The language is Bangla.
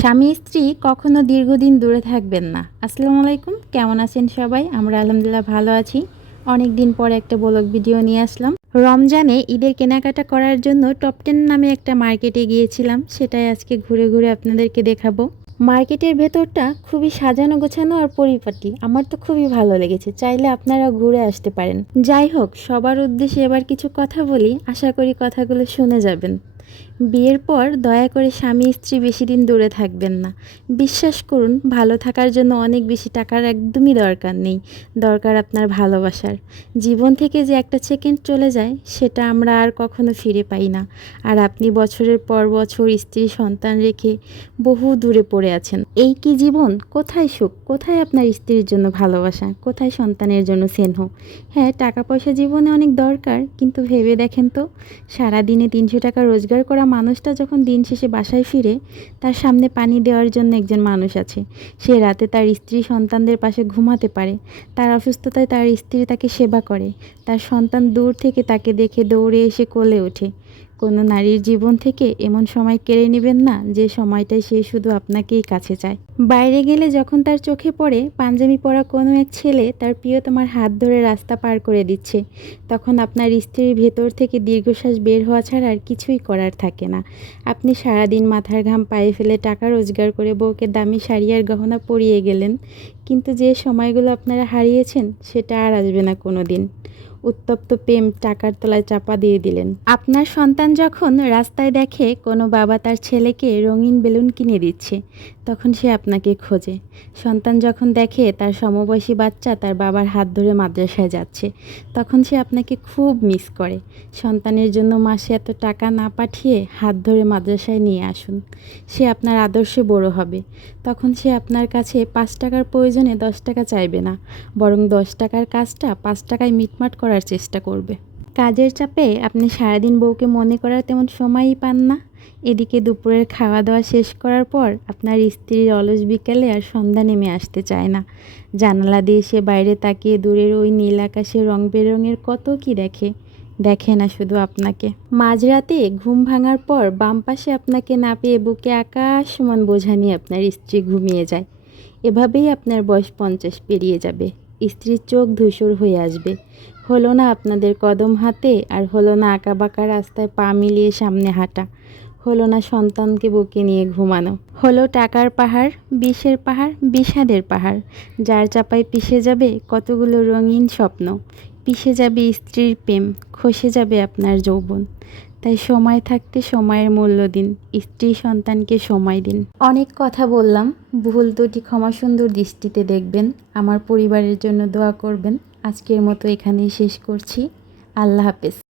স্বামী স্ত্রী কখনো দীর্ঘদিন দূরে থাকবেন না। আসসালামু আলাইকুম, কেমন আছেন সবাই? আমরা আলহামদুলিল্লাহ ভালো আছি। অনেক দিন পরে একটা ব্লগ ভিডিও নিয়ে আসলাম। রমজানে ঈদের কেনাকাটা করার জন্য টপ টেন নামে একটা মার্কেটে গিয়েছিলাম। সেটাই আজকে ঘুরে ঘুরে আপনাদেরকে দেখাবো। মার্কেটের ভেতরটা খুবই সাজানো গোছানো আর পরিপাটি। আমার তো খুবই ভালো লেগেছে। চাইলে আপনারা ঘুরে আসতে পারেন। যাই হোক, সবার উদ্দেশ্যে এবার কিছু কথা বলি। আশা করি কথাগুলো শুনে যাবেন। বিয়ের পর দয়া করে স্বামী স্ত্রী বেশি দিন দূরে থাকবেন না। বিশ্বাস করুন, ভালো থাকার জন্য অনেক বেশি টাকার একদমই দরকার নেই। দরকার আপনার ভালোবাসার। জীবন থেকে যে একটা সেকেন্ড চলে যায়, সেটা আমরা আর কখনো ফিরে পাই না। আর আপনি বছরের পর বছর স্ত্রী সন্তান রেখে বহু দূরে পড়ে আছেন। এই কি জীবন? কোথায় সুখ? কোথায় আপনার স্ত্রীর জন্য ভালোবাসা? কোথায় সন্তানের জন্য স্নেহ? হ্যাঁ টাকা পয়সা জীবনে অনেক দরকার, কিন্তু ভেবে দেখেন তো সারা দিনে তিনশো টাকা রোজগার করা মানুষটা যখন দিন শেষে বাসায় ফিরে, তার সামনে পানি দেওয়ার জন্য একজন মানুষ আছে। সে রাতে তার স্ত্রী সন্তানদের পাশে ঘুমাতে পারে। তার অসুস্থতায় তার স্ত্রী তাকে সেবা করে। তার সন্তান দূর থেকে তাকে দেখে দৌড়ে এসে কোলে ওঠে। কোনো নারীর জীবন থেকে এমন সময় কেড়ে নেবেন না যে সময়টায় সে শুধু আপনাকেই কাছে চায়। বাইরে গেলে যখন তার চোখে পড়ে, পাঞ্জাবি পরা কোনো এক ছেলে তার প্রিয় তোমার হাত ধরে রাস্তা পার করে দিচ্ছে। তখন আপনার স্ত্রীর ভেতর থেকে দীর্ঘশ্বাস বের হওয়া ছাড়া আর কিছুই করার থাকে না। আপনি সারাদিন মাথার ঘাম পায়ে ফেলে টাকা রোজগার করে বউকে দামি শাড়ি আর গহনা পরিয়ে গেলেন। কিন্তু যে সময়গুলো আপনারা হারিয়েছেন, সেটা আর আসবে না কোনো দিন উত্তপ্ত প্রেম টাকার তলায় চাপা দিয়ে দিলেন। আপনার সন্তান যখন রাস্তায় দেখে কোনো বাবা তার ছেলেকে রঙিন বেলুন কিনে দিচ্ছে, তখন সে আপনাকে খোঁজে। সন্তান যখন দেখে তার সমবয়সী বাচ্চা তার বাবার হাত ধরে মাদ্রাসায় যাচ্ছে, তখন সে আপনাকে খুব মিস করে। সন্তানের জন্য মাসে এত টাকা না পাঠিয়ে হাত ধরে মাদ্রাসায় নিয়ে আসুন। সে আপনার আদর্শে বড় হবে। তখন সে আপনার কাছে পাঁচ টাকার প্রয়োজনে দশ টাকা চাইবে না, বরং দশ টাকার কাজটা পাঁচ টাকায় মিটমাট করার চেষ্টা করবে। কাজের চাপে আপনি সারাদিন বউকে মনে করার তেমন সময়ই পান না। এদিকে দুপুরের খাওয়া দাওয়া শেষ করার পর আপনার স্ত্রীর অলস বিকেলে আর সন্ধ্যা নেমে আসতে চায় না। জানালা দিয়ে সে বাইরে তাকিয়ে দূরের ওই নীল আকাশে রং বেরঙের কত কি দেখে দেখে না শুধু আপনাকে। মাঝরাতে ঘুম ভাঙার পর বাম পাশে আপনাকে না পেয়ে বুকে আকাশ সমান বোঝা নিয়ে আপনার স্ত্রী ঘুমিয়ে যায়। এভাবেই আপনার বয়স পঞ্চাশ পেরিয়ে যাবে। স্ত্রীর চোখ ধূসর হয়ে আসবে। হলো না আপনাদের কদম হাতে আর হলো না আঁকা বাঁকা রাস্তায় পা মিলিয়ে সামনে হাঁটা। হলো না সন্তানকে বুকে নিয়ে ঘুমানো। হলো টাকার পাহাড়, বিষের পাহাড়, বিষাদের পাহাড়। যার চাপায় পিষে যাবে কতগুলো রঙিন স্বপ্ন। পিষে যাবে স্ত্রীর প্রেম, খসে যাবে আপনার যৌবন। তাই সময় থাকতে সময়ের মূল্য দিন। স্ত্রী সন্তানকে সময় দিন। অনেক কথা বললাম। ভুল দুটি ক্ষমা সুন্দর দৃষ্টিতে দেখবেন। আমার পরিবারের জন্য দোয়া করবেন। আজকের মতো এখানেই শেষ করছি। আল্লাহ হাফেজ।